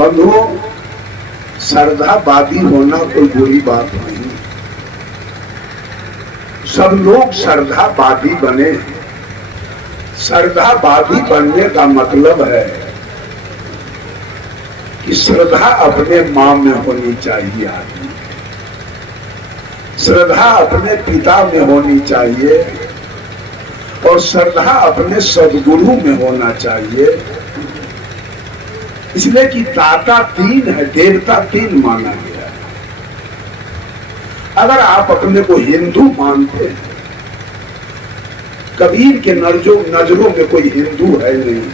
बंधुओं, श्रद्धावादी होना कोई बुरी बात नहीं। सब लोग श्रद्धावादी बने। श्रद्धावादी बनने का मतलब है कि श्रद्धा अपने मां में होनी चाहिए आदमी, श्रद्धा अपने पिता में होनी चाहिए और श्रद्धा अपने सद्गुरु में होना चाहिए। इसलिए कि दाता तीन है, देवता तीन माना गया है। अगर आप अपने को हिंदू मानते हैं, कबीर के नजरों में कोई हिंदू है नहीं।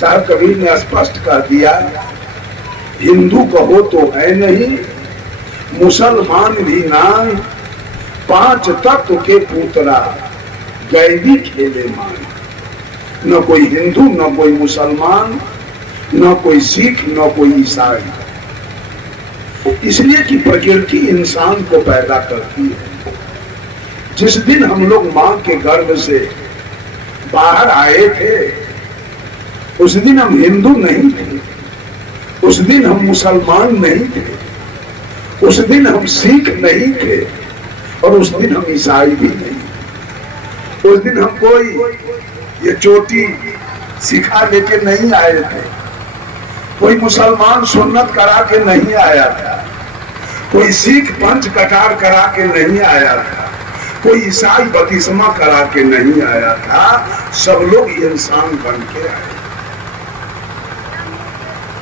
साहब कबीर ने स्पष्ट कह दिया, हिंदू कहो तो है नहीं, मुसलमान भी ना, पांच तत्व के पुतरा गैवी खेले मान। न कोई हिंदू, न कोई मुसलमान, न कोई सिख, न कोई ईसाई। इसलिए कि प्रकृति इंसान को पैदा करती है। जिस दिन हम लोग मां के गर्भ से बाहर आए थे, उस दिन हम हिंदू नहीं थे, उस दिन हम मुसलमान नहीं थे, उस दिन हम सिख नहीं थे और उस दिन हम ईसाई भी नहीं। उस दिन हम कोई ये चोटी सिखा लेके नहीं आए थे, कोई मुसलमान सुन्नत करा के नहीं आया था, कोई सिख पंच कटार करा के नहीं आया था, कोई ईसाई बपतिस्मा करा के नहीं आया था। सब लोग इंसान बन के आए।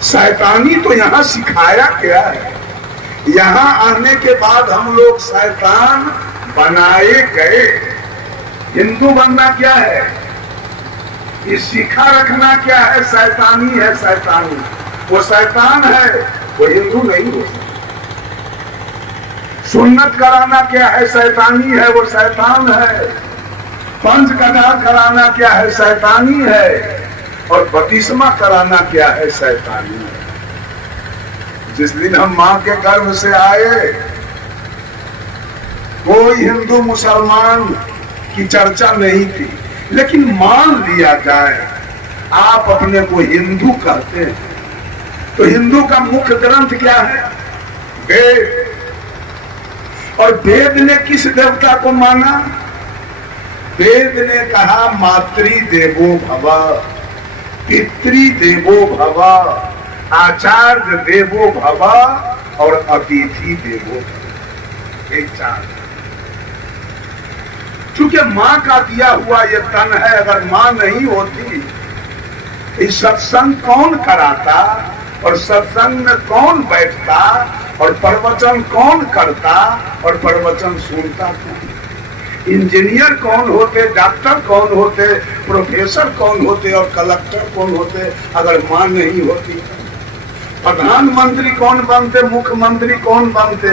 शैतानी तो यहाँ सिखाया गया है। यहाँ आने के बाद हम लोग शैतान बनाए गए। हिंदू बनना क्या है? ये सीखा रखना क्या है? शैतानी है, शैतानी। वो शैतान है, वो हिंदू नहीं हो सकता। सुन्नत कराना क्या है? शैतानी है, वो शैतान है। पंच कटार कराना क्या है? शैतानी है। और बपतिस्मा कराना क्या है? शैतानी है। जिस दिन हम मां के गर्भ से आए, कोई हिंदू मुसलमान की चर्चा नहीं थी। लेकिन मान लिया जाए आप अपने को हिंदू कहते हैं, तो हिंदू का मुख्य ग्रंथ क्या है? वेद। और वेद ने किस देवता को माना? वेद ने कहा मातृ देवो भव, पितृ देवो भव, आचार्य देवो भव और अतिथि देवो भव। एक चार। चूंकि मां का दिया हुआ ये तन है, अगर मां नहीं होती, इस सत्संग कौन कराता और सत्संग में कौन बैठता और प्रवचन कौन करता और प्रवचन सुनता कौन? इंजीनियर कौन होते, डॉक्टर कौन होते, प्रोफेसर कौन होते और कलेक्टर कौन होते अगर मां नहीं होती? प्रधानमंत्री कौन बनते, मुख्यमंत्री कौन बनते,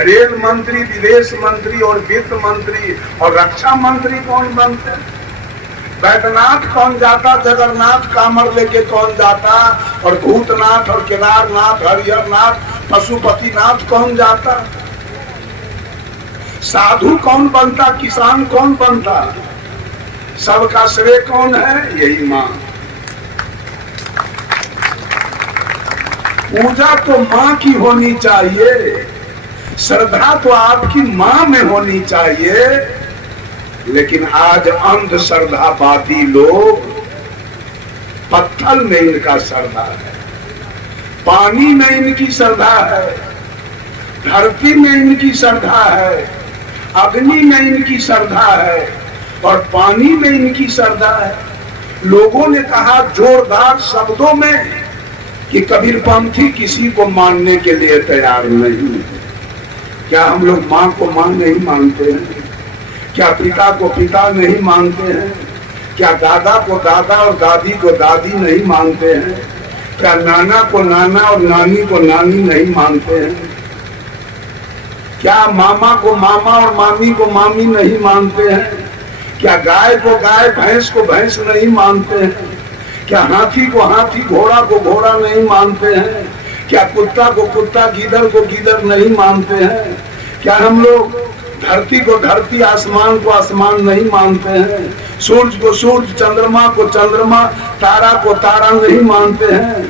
रेल मंत्री, विदेश मंत्री और वित्त मंत्री और रक्षा मंत्री कौन बनते? बैद्यनाथ कौन जाता, जगन्नाथ कामर लेके कौन जाता और भूतनाथ और केदारनाथ, हरिहरनाथ, पशुपतिनाथ कौन जाता? साधु कौन बनता, किसान कौन बनता? सबका श्रेय कौन है? यही मां। पूजा तो मां की होनी चाहिए, श्रद्धा तो आपकी मां में होनी चाहिए। लेकिन आज अंधश्रद्धावादी लोग, पत्थर में इनका श्रद्धा है, पानी में इनकी श्रद्धा है, धरती में इनकी श्रद्धा है, अग्नि में इनकी श्रद्धा है और पानी में इनकी श्रद्धा है। लोगों ने कहा जोरदार शब्दों में कि कबीरपंथी किसी को मानने के लिए तैयार नहीं है। क्या हम लोग मां को मां नहीं मानते हैं? क्या पिता को पिता नहीं मानते हैं? क्या दादा को दादा और दादी को दादी नहीं मानते हैं? क्या नाना को नाना और नानी को नानी नहीं मानते हैं? क्या मामा को मामा और मामी को मामी नहीं मानते हैं? क्या गाय को गाय, भैंस को भैंस नहीं मानते हैं? क्या हाथी को हाथी, घोड़ा को घोड़ा नहीं मानते हैं? क्या कुत्ता को कुत्ता, गीदड़ को गीदड़ नहीं मानते हैं? क्या हम लोग धरती को धरती, आसमान को आसमान नहीं मानते हैं? सूरज को सूरज, चंद्रमा को चंद्रमा, तारा को तारा नहीं मानते हैं?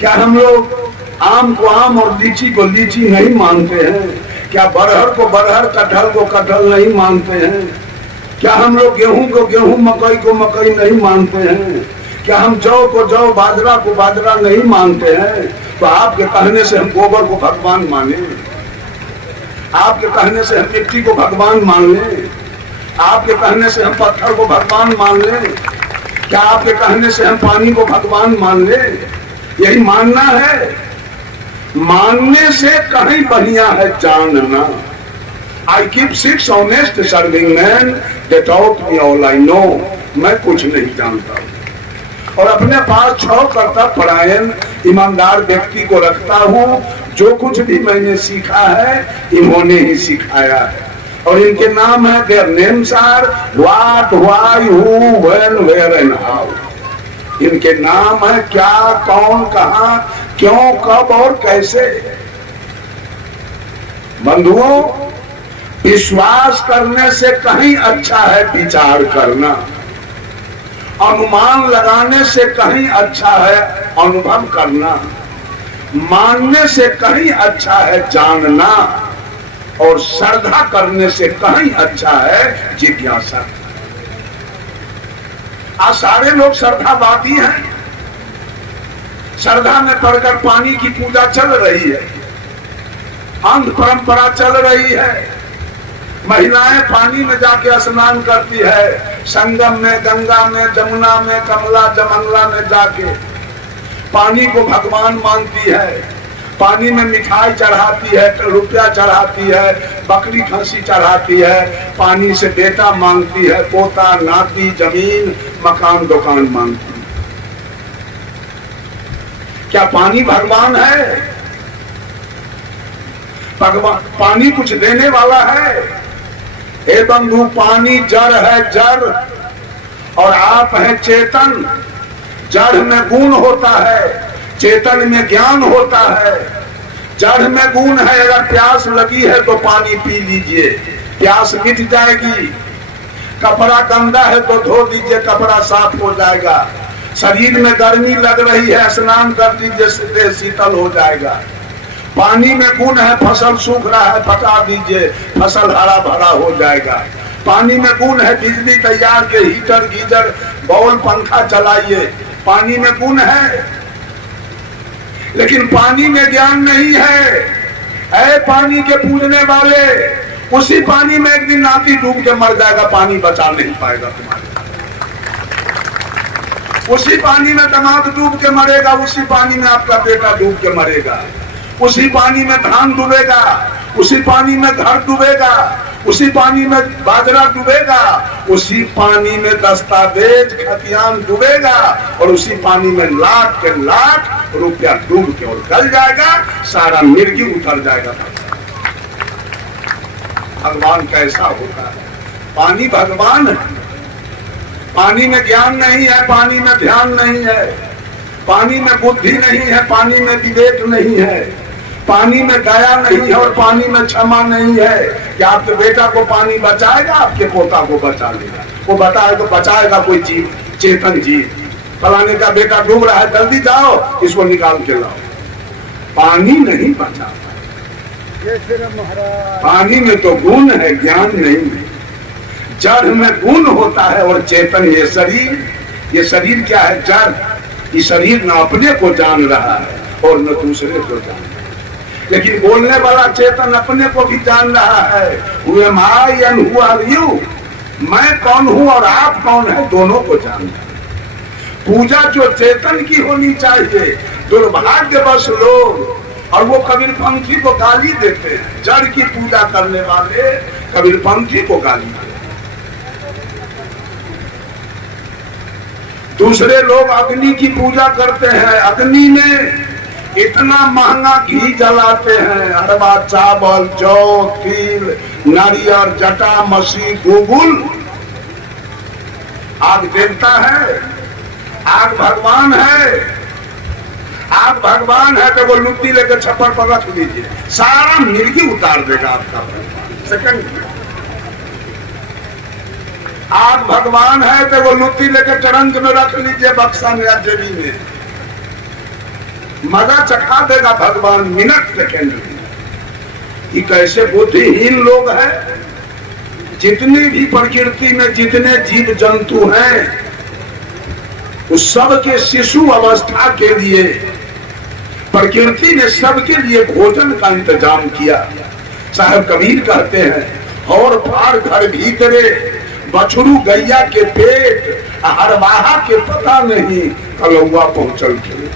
क्या हम लोग आम को आम और लीची को लीची नहीं मानते हैं? क्या बरहर को बरहर, कटहल को कटहल नहीं मानते हैं? क्या हम लोग गेहूं को गेहूं, मकई को मकई नहीं मानते हैं? क्या हम जौ को जौ, बाजरा को बाजरा नहीं मानते हैं? तो आपके कहने से हम गोबर को भगवान माने, आपके कहने से हम मिट्टी को भगवान मान लें, आपके कहने से हम पत्थर को भगवान मान लें, क्या आपके कहने से हम पानी को भगवान मान लें? यही मानना है? मानने से कहीं बढ़िया है जानना। I keep 6 honest serving man they taught me all I know. मैं कुछ नहीं जानता और अपने पास 6 कर्तव्य परायण ईमानदार व्यक्ति को रखता हूँ। जो कुछ भी मैंने सीखा है इन्होंने ही सिखाया है और इनके नाम है, their names are what, why, who, when, where and how. इनके नाम है क्या, कौन, कहां, क्यों, कब और कैसे। बंधुओं, विश्वास करने से कहीं अच्छा है विचार करना, अनुमान लगाने से कहीं अच्छा है अनुभव करना, मानने से कहीं अच्छा है जानना और श्रद्धा करने से कहीं अच्छा है जिज्ञासा। आज सारे लोग श्रद्धावादी हैं। श्रद्धा में पड़कर पानी की पूजा चल रही है, अंध परंपरा चल रही है। महिलाएं पानी में जाके स्नान करती है, संगम में, गंगा में, जमुना में, कमला जमंगला में जाके पानी को भगवान मानती है। पानी में मिठाई चढ़ाती है, रुपया चढ़ाती है, बकरी खसी चढ़ाती है, पानी से बेटा मांगती है, पोता नाती, जमीन मकान दुकान मांगती है। क्या पानी भगवान है? भगवान पानी कुछ देने वाला है? हे बंधु, पानी जड़ है, जड़, और आप हैं चेतन। जड़ में गुण होता है, चेतन में ज्ञान होता है। जड़ में गुण है, अगर प्यास लगी है तो पानी पी लीजिए, प्यास मिट जाएगी। कपड़ा गंदा है तो धो दीजिए, कपड़ा साफ हो जाएगा। शरीर में गर्मी लग रही है, स्नान कर दीजिए, देह शीतल हो जाएगा। पानी में गुण है, फसल सूख रहा है, पटा दीजिए, फसल हरा भरा हो जाएगा। पानी में गुण है, बिजली तैयार के हीटर, गीजर, बॉल, पंखा चलाइए, पानी में गुण है। लेकिन पानी में ज्ञान नहीं है। ऐ पानी के पूजने वाले, उसी पानी में एक दिन नाती डूब के मर जाएगा, पानी बचा नहीं पाएगा तुम्हारे। उसी पानी में दामाद डूब के मरेगा, उसी पानी में आपका बेटा डूब के मरेगा, उसी पानी में धान डूबेगा, उसी पानी में घर डूबेगा, उसी पानी में बाजरा डूबेगा, उसी पानी में दस्तावेज खतियान डूबेगा और उसी पानी में लाख के लाख रुपया डूब के और गल जाएगा, सारा मिर्गी उतर जाएगा। भगवान कैसा होता है? पानी भगवान है। पानी में ज्ञान नहीं है, पानी में ध्यान नहीं है, पानी में बुद्धि नहीं है, पानी में विवेक नहीं है, पानी में दया नहीं है और पानी में क्षमा नहीं है। क्या आपके बेटा को पानी बचाएगा? आपके पोता को बचा लेगा। वो बताएगा, बचाएगा कोई जीव, चेतन जीव। फलाने का बेटा डूब रहा है, जल्दी जाओ इसको निकाल के लाओ। पानी नहीं बचाता। पानी में तो गुण है, ज्ञान नहीं है। जड़ में गुण होता है और चेतन। ये शरीर क्या है? जड़। ये शरीर न अपने को जान रहा है और न दूसरे को जान रहा है, लेकिन बोलने वाला चेतन अपने को भी जान रहा है। Who am I and who are you? मैं कौन हूं और आप कौन है, दोनों को जानता है। पूजा जो चेतन की होनी चाहिए। दुर्भाग्यवश लोग, और वो कबीरपंथी को गाली देते हैं, जड़ की पूजा करने वाले कबीरपंथी को गाली देते हैं। दूसरे लोग अग्नि की पूजा करते हैं, अग्नि में इतना महंगा घी जलाते हैं, अरबा चावल, जौ, तिल, नारियल, जटा, मसी, गुगुल। आग देवता है, आग भगवान है। आग भगवान है तो वो लुट्टी लेकर छप्पर पर रख दीजिए, सारा मिर्गी उतार देगा आपका। सेकंड, आग भगवान है तो वो लुट्टी लेकर टरंक में रख लीजिए, बक्सा में या जेबी में, मजा चखा देगा भगवान मिनट सेकेंड में। ये कैसे बुद्धिहीन लोग हैं। जितनी भी प्रकृति में जितने जीव जंतु हैं उस सब के शिशु अवस्था के लिए प्रकृति ने सबके लिए भोजन का इंतजाम किया। साहब कबीर कहते हैं और फाड़ घर भीतरे बछरू गैया के पेट हरवाहा के पता नहीं कलौआ पहुंचल के।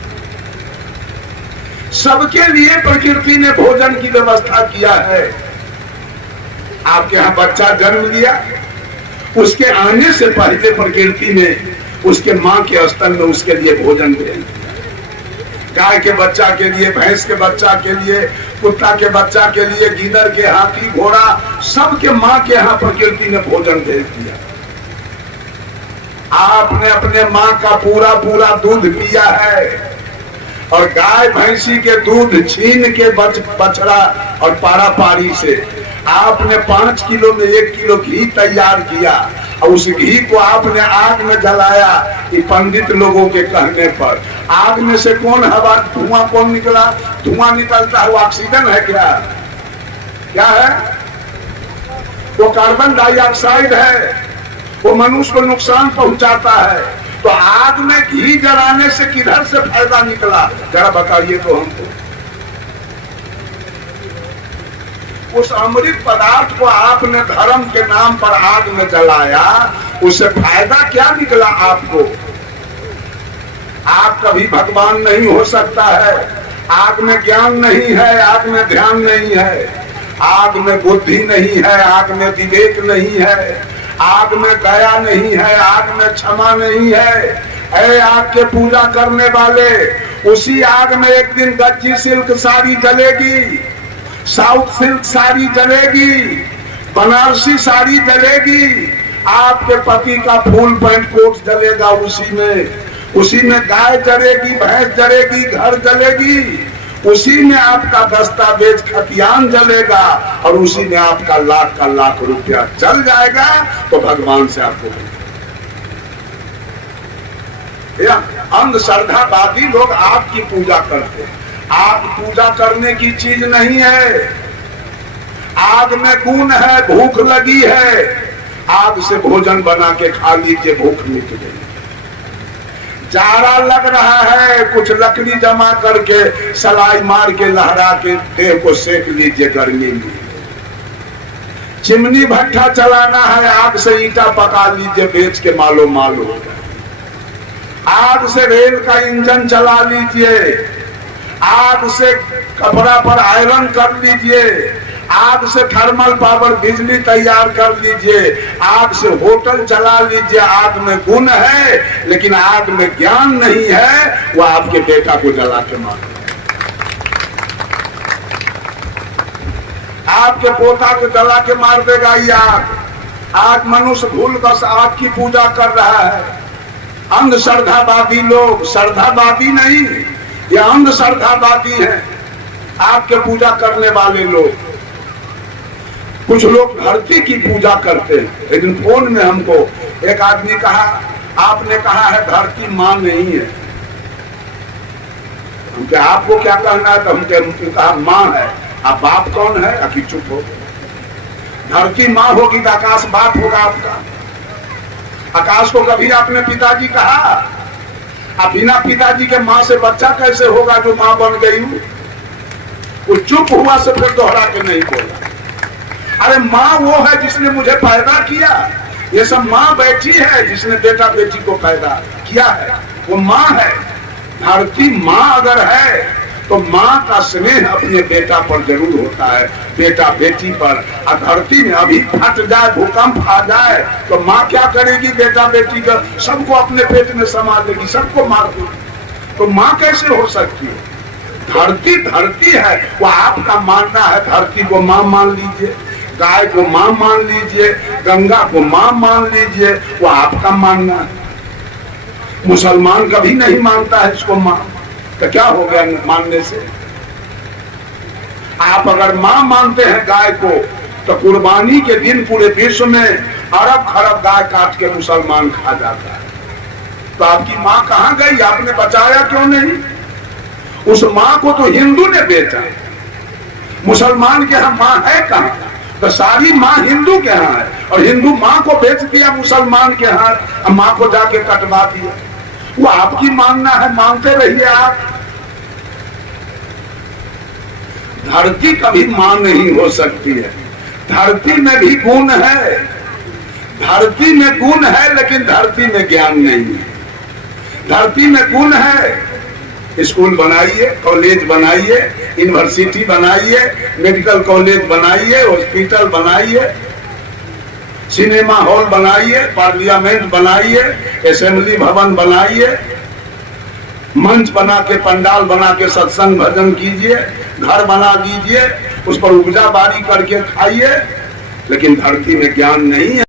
सबके लिए प्रकृति ने भोजन की व्यवस्था किया है। आपके यहाँ बच्चा जन्म लिया, उसके आने से पहले प्रकृति ने उसके माँ के स्तन में उसके लिए भोजन दे दिया। गाय के बच्चा के लिए, भैंस के बच्चा के लिए, कुत्ता के बच्चा के लिए, गिदड़ के, हाथी, घोड़ा, सबके माँ के यहाँ प्रकृति ने भोजन दे दिया। आपने अपने माँ का पूरा पूरा दूध पिया है और गाय भैंसी के दूध छीन के बछड़ा और पारा पारी से आपने 5 किलो में 1 किलो घी तैयार किया और उस घी को आपने आग में जलाया। ये पंडित लोगों के कहने पर आग में से कौन हवा धुआं कौन निकला? धुआं निकलता है वो ऑक्सीजन है क्या? क्या है वो? कार्बन डाइऑक्साइड है। वो मनुष्य को नुकसान पहुंचाता है। तो आग में घी जलाने से किधर से फायदा निकला? जरा बताइए तो हमको। उस अमृत पदार्थ को आपने धर्म के नाम पर आग में जलाया, उससे फायदा क्या निकला आपको? आप कभी भगवान नहीं हो सकता है। आग में ज्ञान नहीं है, आग में ध्यान नहीं है, आग में बुद्धि नहीं है, आग में विवेक नहीं है, आग में दया नहीं है, आग में क्षमा नहीं है। ऐ आग के पूजा करने वाले, उसी आग में एक दिन गज्जी सिल्क साड़ी जलेगी, साउथ सिल्क साड़ी जलेगी, बनारसी साड़ी जलेगी, आपके पति का फुल पैंट कोट जलेगा उसी में गाय जलेगी, भैंस जलेगी, घर जलेगी, उसी में आपका दस्तावेज खतियान जलेगा और उसी में आपका लाख रुपया चल जाएगा। तो भगवान से आपको अंधश्रद्धावादी लोग आपकी पूजा करते हैं। आग पूजा करने की चीज नहीं है। आग में गुण है, भूख लगी है, आग से भोजन बना के खा लीजिए, भूख मिट गई। जाड़ा लग रहा है, कुछ लकड़ी जमा करके सलाई मार के लहरा के देह को सेक लीजिए गर्मी में। चिमनी भट्ठा चलाना है, आग से ईंटा पका लीजिए, बेच के मालो माल हो गए। आग से रेल का इंजन चला लीजिए, आग से कपड़ा पर आयरन कर लीजिए, आग से थर्मल पावर बिजली तैयार कर लीजिए, आग से होटल चला लीजिए। आग में गुण है लेकिन आग में ज्ञान नहीं है, वो आपके बेटा को जला के मार, आपके पोता को जला के मार देगा ये आग। आज मनुष्य भूल बस आग की पूजा कर रहा है। अंधश्रद्धावादी लोग, श्रद्धावादी नहीं, ये अंधश्रद्धावादी हैं, आपके पूजा करने वाले लोग। कुछ लोग धरती की पूजा करते हैं, लेकिन फोन में हमको एक आदमी कहा, आपने कहा है धरती मां नहीं है। हमके आपको क्या कहना है? तो हमके कहा मां है। आप बाप कौन है? अभी चुप हो। धरती मां होगी तो आकाश बाप होगा आपका। आकाश को कभी आपने पिताजी कहा? अब बिना पिताजी के मां से बच्चा कैसे होगा जो मां बन गई? वो चुप हुआ से फिर दोहरा के नहीं बोला। अरे माँ वो है जिसने मुझे पैदा किया। ये सब माँ बेटी है जिसने बेटा बेटी को पैदा किया है, वो माँ है। धरती माँ अगर है तो माँ का स्नेह अपने बेटा पर जरूर होता है, बेटा बेटी पर। और धरती में अभी फट जाए, भूकंप आ जाए तो माँ क्या करेगी? बेटा बेटी का सबको अपने पेट में समा देगी, सबको मार देगी। तो माँ कैसे हो सकती है? धरती धरती है, वो आपका मानना है। धरती को माँ मान लीजिए, गाय को मां मान लीजिए, गंगा को मां मान लीजिए, वो आपका मानना है। मुसलमान कभी नहीं मानता है इसको मां, तो क्या हो गया मानने से? आप अगर मां मानते हैं गाय को तो कुर्बानी के दिन पूरे विश्व में अरब खरब गाय काट के मुसलमान खा जाता है। तो आपकी मां कहां गई? आपने बचाया क्यों नहीं? उस माँ को तो हिंदू ने बेचा, मुसलमान के यहाँ माँ है कहाँ? तो सारी माँ हिंदू के यहाँ है, और हिंदू माँ को बेच दिया मुसलमान के यहाँ, माँ को जाके कटवा दिया। वो आपकी मानना है, मानते रहिए आप। धरती कभी माँ नहीं हो सकती है। धरती में भी गुण है, धरती में गुण है, लेकिन धरती में ज्ञान नहीं है। धरती में गुण है, स्कूल बनाइए, कॉलेज बनाइए, यूनिवर्सिटी बनाइए, मेडिकल कॉलेज बनाइए, हॉस्पिटल बनाइए, सिनेमा हॉल बनाइए, पार्लियामेंट बनाइए, असेंबली भवन बनाइए, मंच बना के, पंडाल बना के सत्संग भजन कीजिए, घर बना दीजिए, उस पर उपजा बाड़ी करके खाइए, लेकिन धरती में ज्ञान नहीं है।